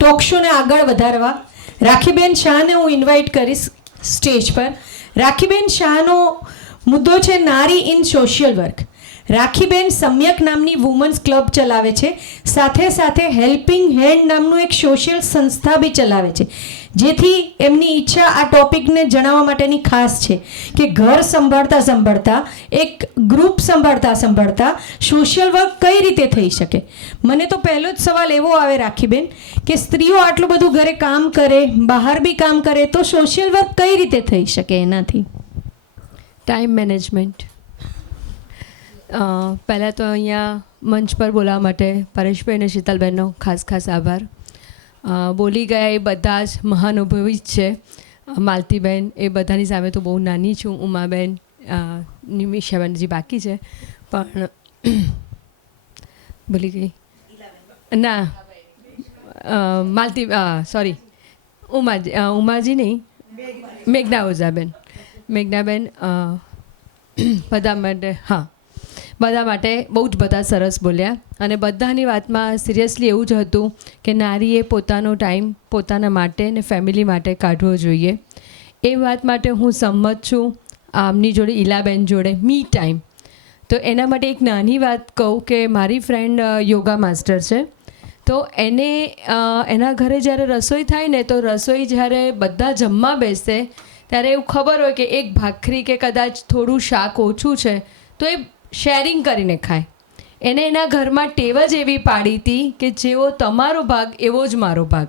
Talk શોને આગળ વધારવા રાખીબેન શાહને હું ઇન્વાઇટ કરીશ સ્ટેજ પર. રાખીબેન શાહનો મુદ્દો છે નારી ઇન સોશિયલ વર્ક. રાખીબેન સમ્યક નામની વુમન્સ ક્લબ ચલાવે છે, સાથે સાથે હેલ્પિંગ હેન્ડ નામનું એક સોશિયલ સંસ્થા બી ચલાવે છે, જેથી એમની ઈચ્છા આ ટોપિકને જણાવવા માટેની ખાસ છે કે ઘર સંભાળતા સંભાળતા એક ગ્રુપ સંભાળતા સોશિયલ વર્ક કઈ રીતે થઈ શકે. મને તો પહેલો જ સવાલ એવો આવે રાખીબેન કે સ્ત્રીઓ આટલું બધું ઘરે કામ કરે, બહાર બી કામ કરે, તો સોશિયલ વર્ક કઈ રીતે થઈ શકે એનાથી? Time management. પહેલાં તો અહીંયા મંચ પર બોલાવવા માટે પરેશભાઈ અને શીતલબેનનો ખાસ આભાર. બોલી ગયા એ બધા જ મહાનુભાવી જ છે. માલતીબેન એ બધાની સામે તો બહુ નાની છું. ઉમાબેન, નિમિષાબેન જે બાકી છે પણ ભૂલી ગઈ ના, સોરી ઉમાજી નહીં, મેઘનાબેન બધા માટે બહુ જ બધા સરસ બોલ્યા. અને બધાની વાતમાં સિરિયસલી એવું જ હતું કે નારીએ પોતાનો ટાઈમ પોતાના માટે અને ફેમિલી માટે કાઢવો જોઈએ. એ વાત માટે હું સંમત છું આમની જોડે, ઈલાબેન જોડે. મી ટાઈમ તો એના માટે એક નાની વાત કહું કે મારી ફ્રેન્ડ યોગા માસ્ટર છે, તો એને એના ઘરે જ્યારે રસોઈ થાય ને, તો રસોઈ જ્યારે બધા જમવા બેસે ત્યારે એવું ખબર હોય કે એક ભાખરી કે કદાચ થોડું શાક ઓછું છે તો એ શેરિંગ કરીને ખાય. એને એના ઘરમાં ટેવ જ એવી પાડી હતી કે જેવો તમારો ભાગ એવો જ મારો ભાગ.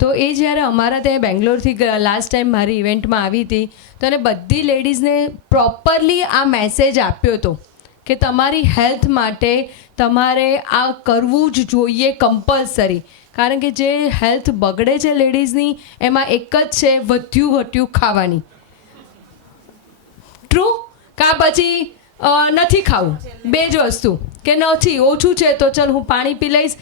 તો એ જ્યારે અમારા ત્યાં બેંગ્લોરથી લાસ્ટ ટાઈમ મારી ઇવેન્ટમાં આવી હતી, તો એને બધી લેડીઝને પ્રોપરલી આ મેસેજ આપ્યો હતો કે તમારી હેલ્થ માટે તમારે આ કરવું જ જોઈએ કમ્પલસરી. કારણ કે જે હેલ્થ બગડે છે લેડીઝની, એમાં એક જ છે વધ્યું ખાવાની. ટ્રુ? કાં પછી નથી ખાવું, બે જ વસ્તુ. કે નથી ઓછું છે તો ચાલ હું પાણી પી લઈશ,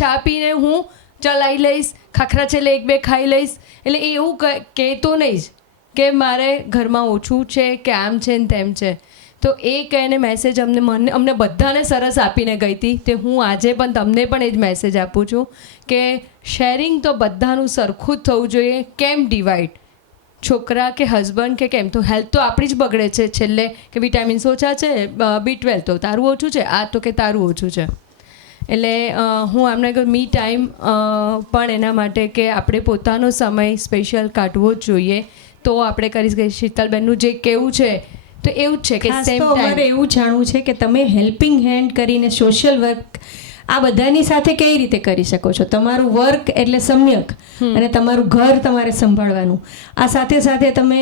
ચા પીને હું ચલાવી લઈશ, ખાખરા છેલ્લે એક બે ખાઈ લઈશ. એટલે એ એવું કહેતો નહીં જ કે મારે ઘરમાં ઓછું છે કે આમ છે ને તેમ છે. તો એ કહીને મેસેજ અમને બધાને સરસ આપીને ગઈ હતી. તે હું આજે પણ તમને પણ એ જ મેસેજ આપું છું કે શેરિંગ તો બધાનું સરખું જ થવું જોઈએ. કેમ ડિવાઈડ? છોકરા કે હસબન્ડ કે કેમ? તો હેલ્થ તો આપણી જ બગડે છે છેલ્લે કે વિટામિન્સ ઓછા છે, B12 તો તારું ઓછું છે, આ તો કે તારું ઓછું છે. એટલે હું એમને કહું મી ટાઈમ પણ એના માટે કે આપણે પોતાનો સમય સ્પેશિયલ કાઢવો જ જોઈએ. તો આપણે કરી શકીએ. શીતલબેનનું જે કહેવું છે તો એવું જ છે કે સેમ અમારે એવું જાણવું છે કે તમે હેલ્પિંગ હેન્ડ કરીને સોશિયલ વર્ક આ બધાની સાથે કઈ રીતે કરી શકો છો? તમારું વર્ક એટલે સમ્યક અને તમારું ઘર તમારે સંભાળવાનું, આ સાથે સાથે તમે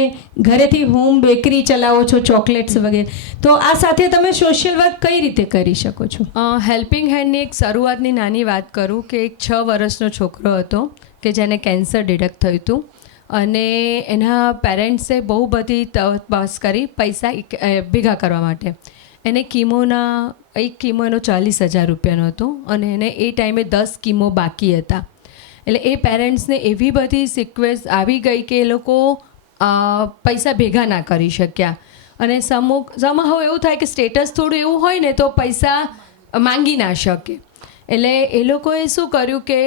ઘરેથી હોમ બેકરી ચલાવો છો, ચોકલેટ્સ વગેરે, તો આ સાથે તમે સોશિયલ વર્ક કઈ રીતે કરી શકો છો? હેલ્પિંગ હેન્ડની એક શરૂઆતની નાની વાત કરું કે એક 6 વર્ષનો છોકરો હતો કે જેને કેન્સર ડિટેક્ટ થયું હતું અને એના પેરેન્ટ્સે બહુ બધી તપાસ કરી પૈસા ભેગા કરવા માટે. એને એક કીમો એનો 40,000 રૂપિયાનો હતો અને એને એ ટાઈમે 10 કીમો બાકી હતા. એટલે એ પેરેન્ટ્સને એવી બધી સિક્વેન્સ આવી ગઈ કે એ લોકો પૈસા ભેગા ના કરી શક્યા. અને સમહાવ એવું થાય કે સ્ટેટસ થોડું એવું હોય ને તો પૈસા માંગી ના શકે. એટલે એ લોકોએ શું કર્યું કે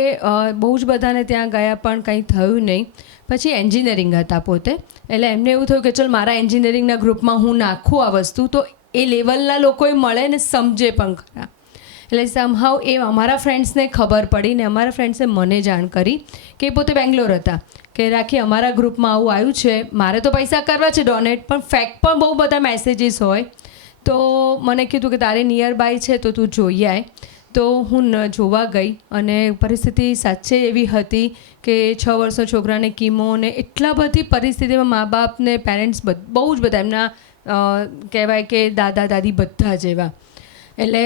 બહુ જ બધાને ત્યાં ગયા પણ કંઈ થયું નહીં. પછી એન્જિનિયરિંગ હતા પોતે, એટલે એમને એવું થયું કે ચલ મારા એન્જિનિયરિંગના ગ્રુપમાં હું નાખું આ વસ્તુ, તો એ લેવલના લોકોએ મળે ને સમજે પણ ખરા. એટલે સમહાવ એ અમારા ફ્રેન્ડ્સને ખબર પડી ને અમારા ફ્રેન્ડ્સે મને જાણ કરી કે એ પોતે બેંગ્લોર હતા કે રાખી અમારા ગ્રુપમાં આવું આવ્યું છે, મારે તો પૈસા કરવા છે ડોનેટ, પણ ફેક પણ બહુ બધા મેસેજીસ હોય. તો મને કીધું કે તારે નિયર બાય છે તો તું જોઈ આય. તો હું જોવા ગઈ અને પરિસ્થિતિ સાચે એવી હતી કે 6 વર્ષનો છોકરાને કીમો ને એટલા બધી પરિસ્થિતિમાં મા બાપને પેરેન્ટ્સ બહુ જ બધા એમના કહેવાય કે દાદા દાદી બધા જ એવા. એટલે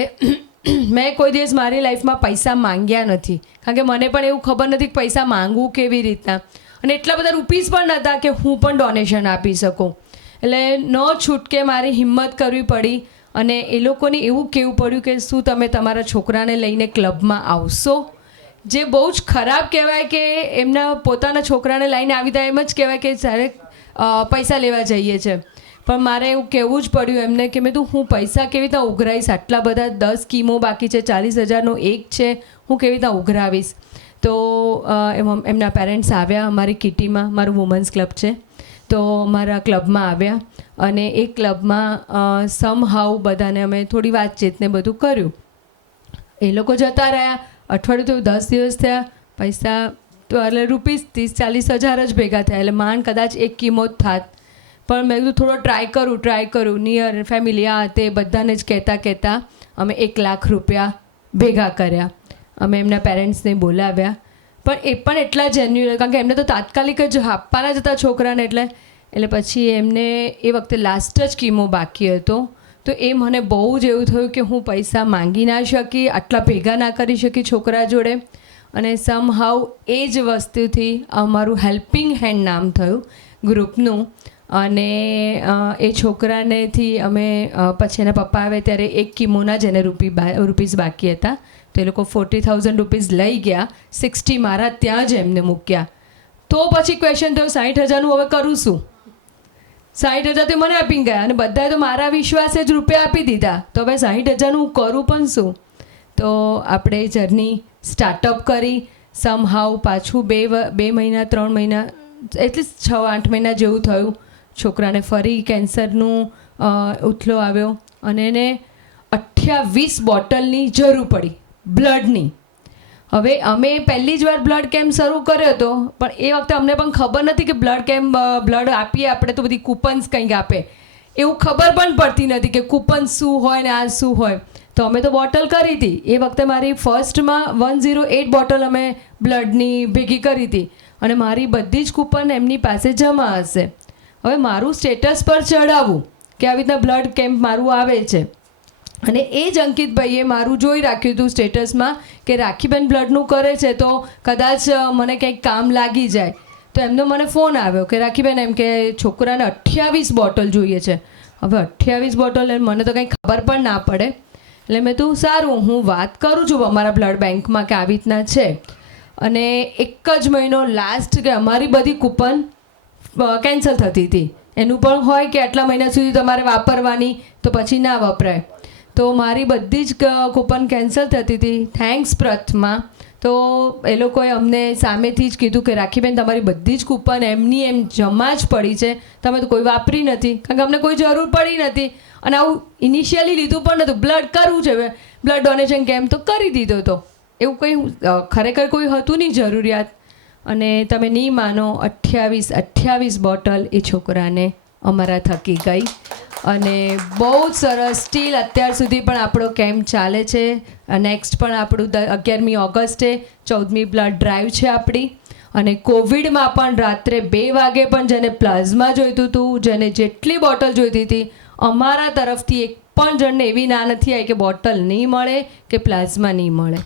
મેં કોઈ દિવસ મારી લાઈફમાં પૈસા માંગ્યા નથી, કારણ કે મને પણ એવું ખબર નથી કે પૈસા માંગવું કેવી રીતના, અને એટલા બધા રૂપીસ પણ નહોતા કે હું પણ ડોનેશન આપી શકું. એટલે ન છૂટકે મારી હિંમત કરવી પડી અને એ લોકોને એવું કહેવું પડ્યું કે શું તમે તમારા છોકરાને લઈને ક્લબમાં આવશો? જે બહુ જ ખરાબ કહેવાય કે એમના પોતાના છોકરાને લઈને આવી થાય એમ જ કહેવાય કે જ્યારે પૈસા લેવા જઈએ છે. પણ મારે એવું કહેવું જ પડ્યું એમને કે મેં હું પૈસા કેવી રીતના ઉઘરાવીશ? આટલા બધા 10 કીમો બાકી છે, 40,000નો એક છે, હું કેવી રીતના ઉઘરાવીશ? તો એમના પેરેન્ટ્સ આવ્યા અમારી કિટીમાં. મારું વુમન્સ ક્લબ છે, તો મારા ક્લબમાં આવ્યા અને એ ક્લબમાં સમહાઉ બધાને અમે થોડી વાતચીતને બધું કર્યું. એ લોકો જતા રહ્યા. અઠવાડિયું તો 10 દિવસ થયા. પૈસા તો એટલે ₹30,000-40,000 જ ભેગા થયા. એટલે માંડ કદાચ એક કિંમત થાત. પણ મેં કીધું થોડો ટ્રાય કરું. નિયર ફેમિલી આ તે બધાને જ કહેતા અમે ₹1 લાખ ભેગા કર્યા. અમે એમના પેરેન્ટ્સને બોલાવ્યા. પણ એ પણ એટલા જેન્યુઅલ, કારણ કે એમને તો તાત્કાલિક જ આપવાના જ હતા છોકરાને. એટલે પછી એમને એ વખતે લાસ્ટ જ કીમો બાકી હતો. તો એ મને બહુ જ એવું થયું કે હું પૈસા માંગી ના શકી, આટલા ભેગા ના કરી શકી છોકરા જોડે. અને સમહાઉ એ જ વસ્તુથી અમારું હેલ્પિંગ હેન્ડ નામ થયું ગ્રુપનું. અને એ છોકરાનેથી અમે પછી એના પપ્પા આવે ત્યારે એક કિમોના જ એને રૂપીસ બાકી હતા. તો એ લોકો ₹40,000 લઈ ગયા. 60 મારા ત્યાં જ એમને મૂક્યા. તો પછી ક્વેશ્ચન થયો 60,000નું હવે કરું શું? 60,000 તો મને આપી ગયા અને બધાએ તો મારા વિશ્વાસે જ રૂપિયા આપી દીધા. તો હવે 60,000નું હું કરું પણ શું? તો આપણે જર્ની સ્ટાર્ટઅપ કરી. સમહાઉ પાછું 2 મહિના 3 મહિના એટલીસ્ટ 6-8 મહિના જેવું થયું. છોકરાને ફરી કેન્સરનું ઉથલો આવ્યો અને એને 28 બોટલની જરૂર પડી બ્લડની. હવે અમે પહેલી જ વાર બ્લડ કેમ્પ શરૂ કર્યો હતો, પણ એ વખતે અમને પણ ખબર નથી કે બ્લડ આપીએ આપણે તો બધી કૂપન્સ કંઈક આપે, એવું ખબર પણ પડતી નથી કે કૂપન્સ શું હોય ને આ શું હોય. તો અમે તો બોટલ કરી હતી. એ વખતે મારી ફર્સ્ટમાં 108 બોટલ અમે બ્લડની ભેગી કરી હતી અને મારી બધી જ કૂપન એમની પાસે જમા હશે. હવે મારું સ્ટેટસ પર ચડાવવું કે આવી રીતના બ્લડ કેમ્પ મારું આવે છે. અને એ જ અંકિતભાઈએ મારું જોઈ રાખ્યું હતું સ્ટેટસમાં કે રાખીબેન બ્લડનું કરે છે તો કદાચ મને કંઈક કામ લાગી જાય. તો એમનો મને ફોન આવ્યો કે રાખીબેન એમ કે છોકરાને 28 બોટલ જોઈએ છે. હવે 28 બોટલ મને તો કંઈ ખબર પણ ના પડે. એટલે મેં તું સારું હું વાત કરું છું અમારા બ્લડ બેંકમાં કે આવી રીતના છે. અને એક જ મહિનો લાસ્ટ કે અમારી બધી કૂપન કેન્સલ થતી હતી. એનું પણ હોય કે આટલા મહિના સુધી તમારે વાપરવાની, તો પછી ના વપરાય. તો મારી બધી જ કૂપન કેન્સલ થતી હતી. થેન્ક્સ પ્રથમાં. તો એ લોકોએ અમને સામેથી જ કીધું કે રાખીબેન તમારી બધી જ કૂપન એમની એમ જમા જ પડી છે, તમે તો કોઈ વાપરી નથી, કારણ કે અમને કોઈ જરૂર પડી નથી. અને આવું ઇનિશિયલી લીધું પણ નહોતું. બ્લડ કરવું છે, બ્લડ ડોનેશન કેમ્પ તો કરી દીધો હતો. એવું કંઈ ખરેખર કોઈ હતું નહીં જરૂરિયાત. અને તમે નહીં માનો 28 બોટલ એ છોકરાને અમારા થકી ગઈ. અને બહુ જ સરસ. સ્ટીલ અત્યાર સુધી પણ આપણો કેમ્પ ચાલે છે. નેક્સ્ટ પણ આપણું 11મી ઓગસ્ટે 14મી બ્લડ ડ્રાઈવ છે આપણી. અને કોવિડમાં પણ રાત્રે 2 વાગે પણ જેને પ્લાઝમા જોઈતું હતું, જેને જેટલી બોટલ જોઈતી હતી, અમારા તરફથી એક પણ જણને એવી ના નથી આવી કે બોટલ નહીં મળે કે પ્લાઝમા નહીં મળે.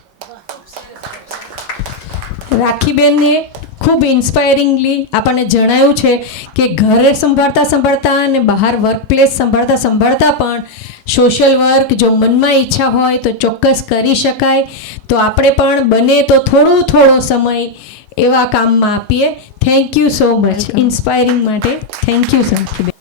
રાખીબેનને ખૂબ ઇન્સ્પાયરિંગલી આપણને જણાવ્યું છે કે ઘરે સંભાળતા અને બહાર વર્કપ્લેસ સંભાળતા પણ સોશિયલ વર્ક જો મનમાં ઈચ્છા હોય તો ચોક્કસ કરી શકાય. તો આપણે પણ બને તો થોડો સમય એવા કામમાં આપીએ. Thank you so much inspiring માટે. Thank you સંકીબેન.